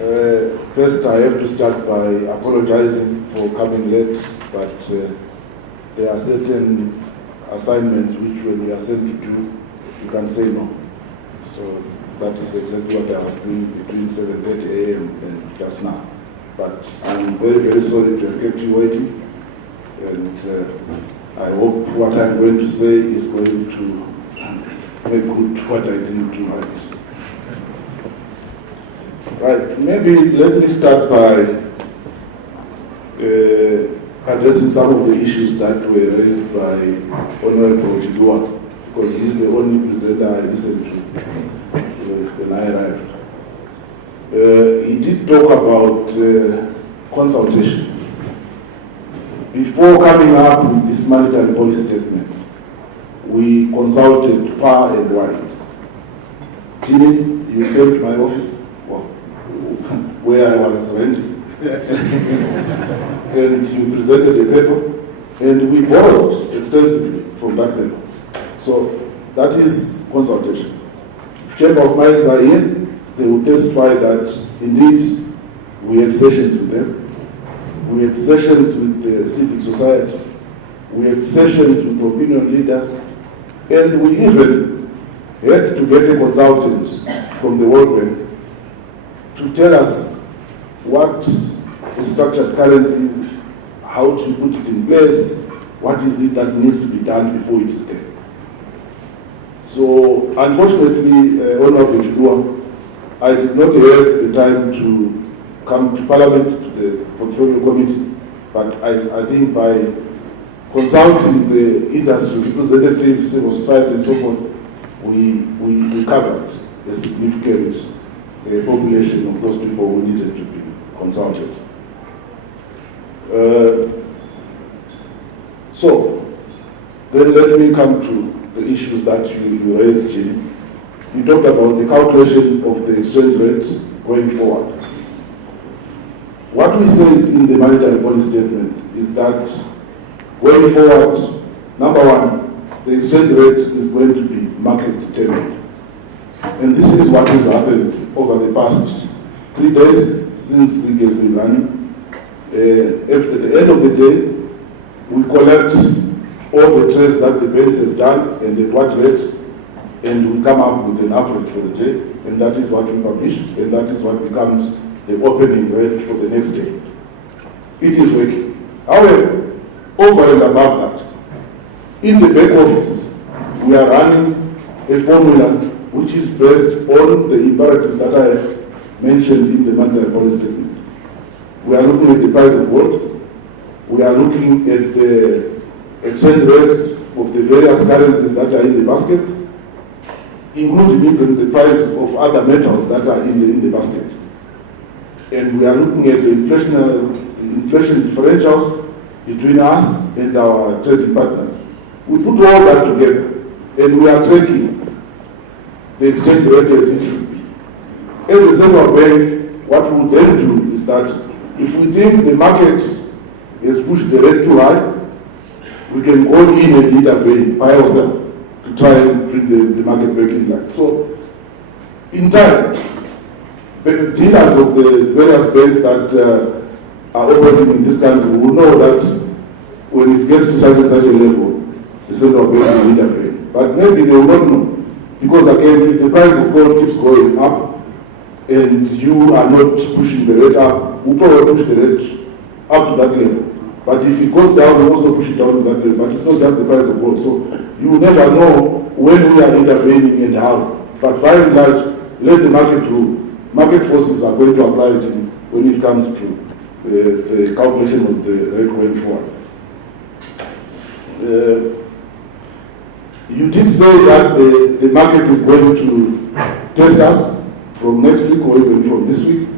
First, I have to start by apologizing for coming late, but there are certain assignments which when we are sent to do, you can say no. So that is exactly what I was doing between 7:30 a.m. and just now. But I'm very, very sorry to have kept you waiting, and I hope what I'm going to say is going to make good what I didn't do right. Right, maybe let me start by addressing some of the issues that were raised by Honorable Chidua, because he's the only presenter I listened to when I arrived. He did talk about consultation. Before coming up with this monetary policy statement, we consulted far and wide. Jimmy, you came to my office, where I was renting, and you presented a paper, and we borrowed extensively from that paper. So that is consultation. If Chamber of Mines are here, they will testify that indeed we had sessions with them, we had sessions with the civic society, we had sessions with opinion leaders, and we even had to get a consultant from the World Bank to tell us what a structured currency is, how to put it in place, what is it that needs to be done before it is there. So, unfortunately, Honorable Chidua, I did not have the time to come to Parliament, to the Portfolio Committee, but I think by consulting the industry representatives, civil society and so forth, we covered a significant population of those people who needed to be consulted. So, then let me come to the issues that you raised, Jim. You talked about the calculation of the exchange rate going forward. What we said in the monetary policy statement is that going forward, number one, the exchange rate is going to be market determined. And this is what has happened over the past 3 days since ZIG has been running. At the end of the day, we collect all the trades that the banks have done and at what rate, and we come up with an average for the day, and that is what we publish, and that is what becomes the opening rate for the next day. It is working. However, over and above that, in the back office, we are running a formula which is based on the imperatives that I have mentioned in the monetary policy statement. We are looking at the price of gold. We are looking at the exchange rates of the various currencies that are in the basket, including even the price of other metals that are in the basket. And we are looking at the inflation differentials between us and our trading partners. We put all that together, and we are tracking the exchange rate as it should be. As a central bank, what we will then do is that if we think the market has pushed the rate too high, we can go in and intervene by ourselves to try and bring the market back in line. So, in time, the dealers of the various banks that are operating in this country will know that when it gets to such and such a level, the central bank will intervene. But maybe they will not know. Because again, if the price of gold keeps going up and you are not pushing the rate up, we'll probably push the rate up to that level. But if it goes down, we'll also push it down to that level. But it's not just the price of gold. So you will never know when we are intervening and how. But by and large, let the market rule. Market forces are going to apply it when it comes to the calculation of the rate going forward. You did say that the market is going to test us from next week or even from this week.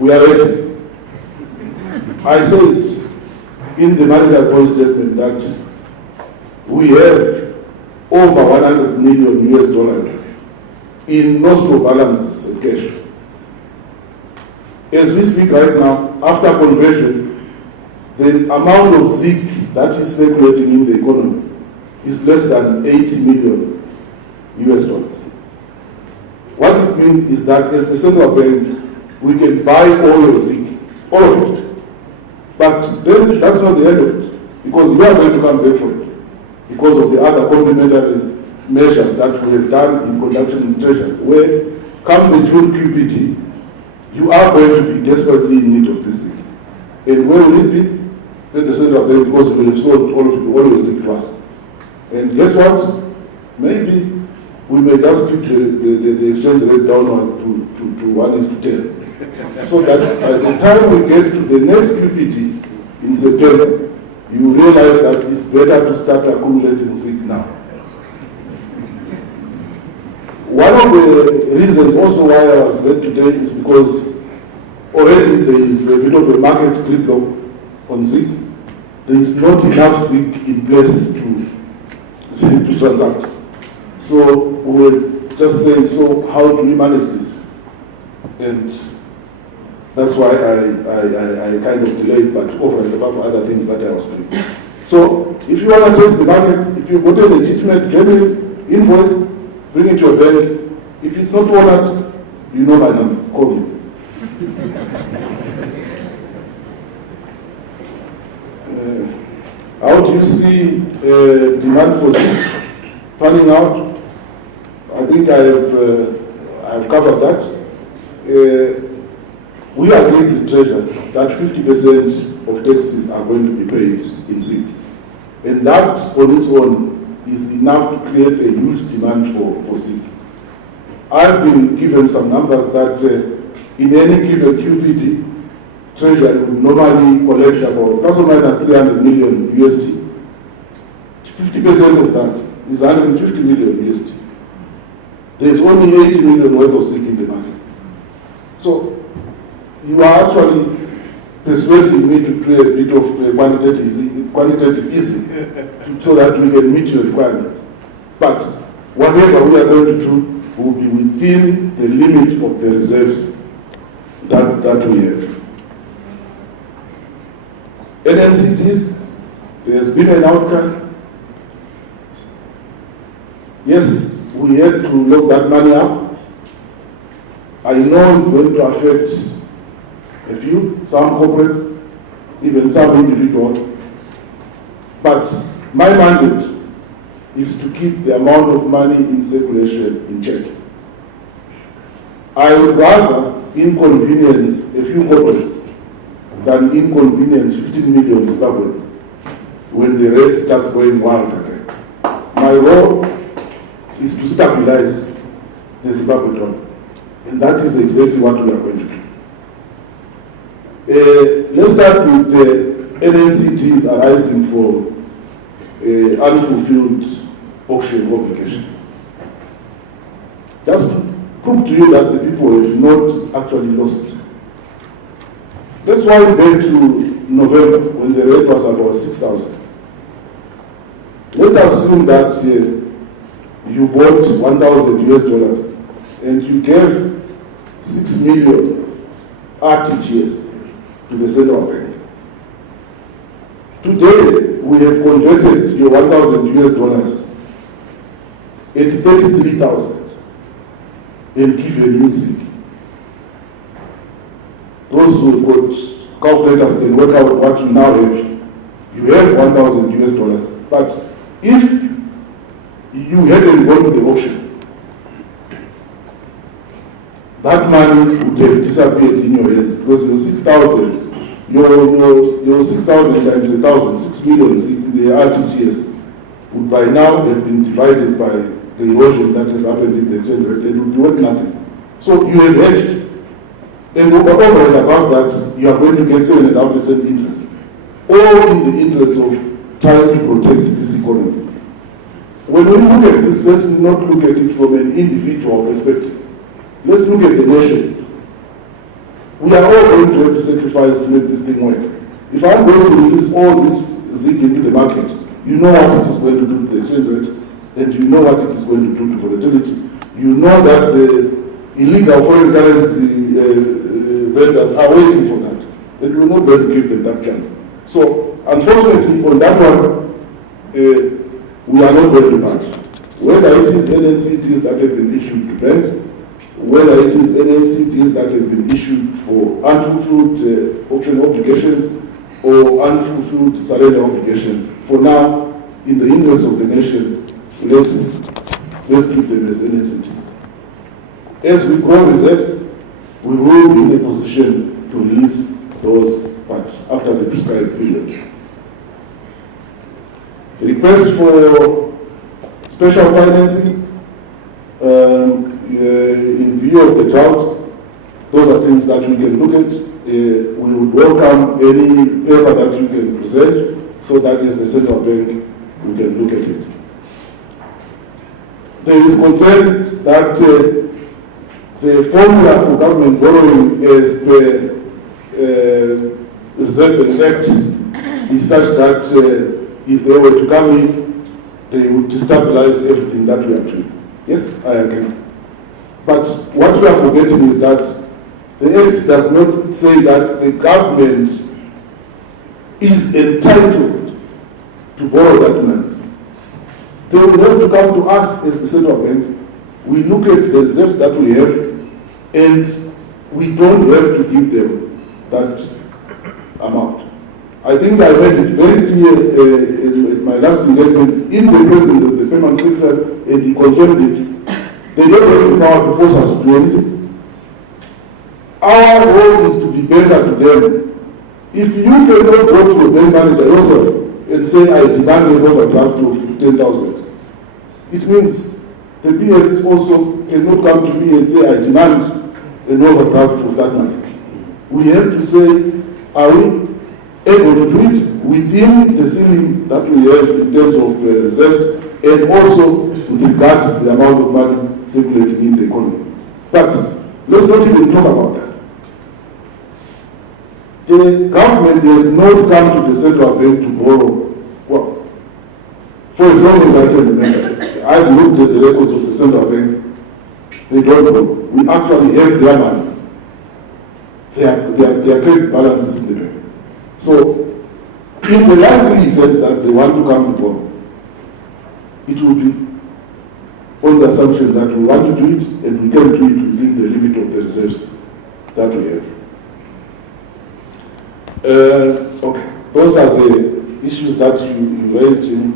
We are ready. I said in the monetary policy statement that we have over 100 million US dollars in nostro balances and cash. As we speak right now, after conversion, the amount of ZIG that is circulating in the economy is less than 80 million US dollars. What it means is that as the central bank, we can buy all your ZIG, all of it. But then that's not the end of it, because we are going to come back for it, because of the other complementary measures that we have done in conduction and treasury, where come the June QPT, you are going to be desperately in need of this ZIG. And where will it be? At the central bank, because we have sold all your ZIG to us. And guess what? Maybe we may just keep the exchange rate downwards to 1:10. So that by the time we get to the next QPT in September, you realize that it's better to start accumulating ZIG now. One of the reasons also why I was late today is because already there is a bit of a market gridlock on ZIG. There is not enough ZIG in place to transact. So we were just saying, so how do we manage this? And that's why I kind of delayed, but over and above other things that I was doing. So if you want to test the market, if you've got a legitimate genuine invoice, bring it to your bank. If it's not honored, you know my number, call me. How do you see demand for ZIG panning out? I think I've covered that. We agreed with Treasury that 50% of taxes are going to be paid in ZIG. And that on its own is enough to create a huge demand for ZIG. I've been given some numbers that in any given QPT, Treasury would normally collect about plus or minus 300 million USD. 50% of that is 150 million USD. There's only 80 million worth of ZIG in the market. So you are actually persuading me to create a bit of quantitative easing so that we can meet your requirements. But whatever we are going to do will be within the limit of the reserves that we have. NNCTs, there's been an outcry. Yes, we had to lock that money up. I know it's going to affect a few, some corporates, even some individuals. But my mandate is to keep the amount of money in circulation in check. I would rather inconvenience a few corporates than inconvenience 15 million Zimbabweans when the rate starts going wild again. My role is to stabilize the Zimbabwe dollar. And that is exactly what we are going to do. Let's start with NNCTs arising for unfulfilled auction obligations. Just to prove to you that the people have not actually lost. That's why we went to November when the rate was about 6,000. Let's assume that you bought 1,000 US dollars and you gave 6 million RTGS to the central bank. Today, we have converted your 1,000 US dollars at 33,000 and given you ZIG. Those who've got calculators can work out what you now have. You have 1,000 US dollars. But if you hadn't gone to the auction, that money would have disappeared in your hands because your 6,000, your 6,000 times 1,000, 6 million, the RTGS, would by now have been divided by the erosion that has happened in the exchange rate and would be worth nothing. So you have hedged. And over and above that, you are going to get 7.5% interest. All in the interest of trying to protect this economy. When we look at this, let's not look at it from an individual perspective. Let's look at the nation. We are all going to have to sacrifice to make this thing work. If I'm going to release all this ZIG into the market, you know what it is going to do to the exchange rate, and you know what it is going to do to volatility. You know that the illegal foreign currency vendors are waiting for that, and we are not going to give them that chance. So, unfortunately, on that one, we are not going to match. Whether it is NNCTs that have been issued to banks, whether it is NACDs that have been issued for unfulfilled option obligations or unfulfilled surrender obligations. For now, in the interest of the nation, let's keep them as NACDs. As we grow reserves, we will be in a position to release those, but after the prescribed period. The request for special financing in view of the drought, those are things that we can look at. We would welcome any paper that you can present so that as the central bank, we can look at it. There is concern that the formula for government borrowing as per Reserve Bank Act is such that if they were to come in, they would destabilize everything that we are doing. Yes, I agree. But what we are forgetting is that the Act does not say that the government is entitled to borrow that money. They will have to come to us as the central bank. We look at the reserves that we have, and we don't have to give them that amount. I think I made it very clear in my last engagement in the president of the payment sector, and he confirmed it. They don't have the power to force us to do anything. Our role is to be better to them. If you cannot go to a bank manager yourself and say, I demand an overdraft of 10,000, it means the PS also cannot come to me and say, I demand an overdraft of that money. We have to say, are we able to do it within the ceiling that we have in terms of reserves, and also with regard to the amount of money circulating in the economy. But let's not even talk about that. The government has not come to the central bank to borrow. Well, for as long as I can remember, I've looked at the records of the central bank. They don't know. We actually have their money. Their credit balance is in the bank. So, in the likely event that they want to come to borrow, it will be on the assumption that we want to do it and we can do it within the limit of the reserves that we have. Okay, those are the issues that you raised, Jim.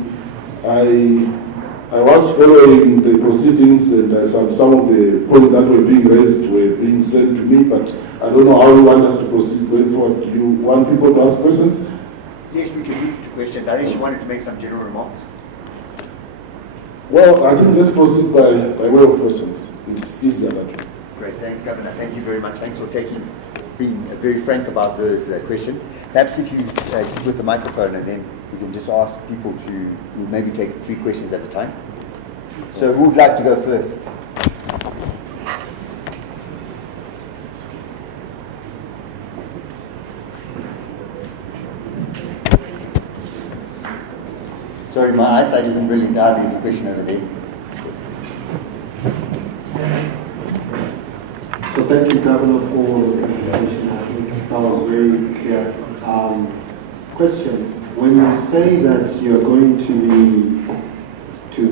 I was following the proceedings, and some of the points that were being raised were being sent to me, but I don't know how you want us to proceed going forward. Do you want people to ask questions? Yes, we can move to questions. I think she wanted to make some general remarks. Well, I think let's proceed by way of questions. It's easier that way. Great, thanks, Governor. Thank you very much. Thanks for being very frank about those questions. Perhaps if you keep with the microphone, and then we can just ask people to maybe take 3 questions at a time. So who would like to go first? Sorry, my eyesight isn't brilliant. There's a question over there. So thank you, Governor, for the presentation. I think that was very clear. Question: when you say that you're going to be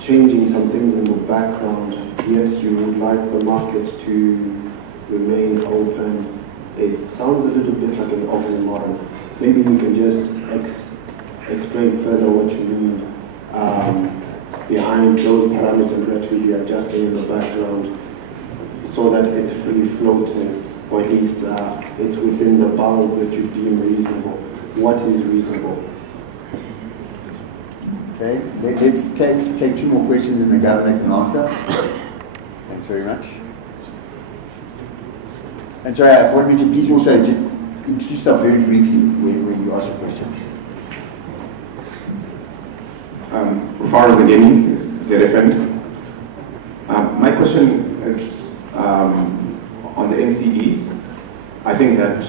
changing some things in the background, yet you would like the market to remain open, it sounds a little bit like an oxymoron. Maybe you can just explain further what you mean behind those parameters that you'll be adjusting in the background so that it's free floating, or at least it's within the bounds that you deem reasonable. What is reasonable? Okay, let's take 2 more questions and the Governor can answer. Thanks very much. And sorry, I wanted you to please also just introduce yourself very briefly when you ask your question. Rufaro Zageni, ZFN. My question is on the NCDs. I think that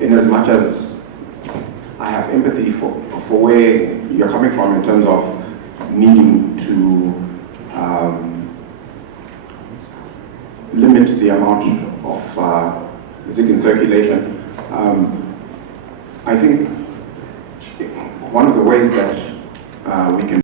in as much as I have empathy for where you're coming from in terms of needing to limit the amount of ZIG in circulation, I think one of the ways that we can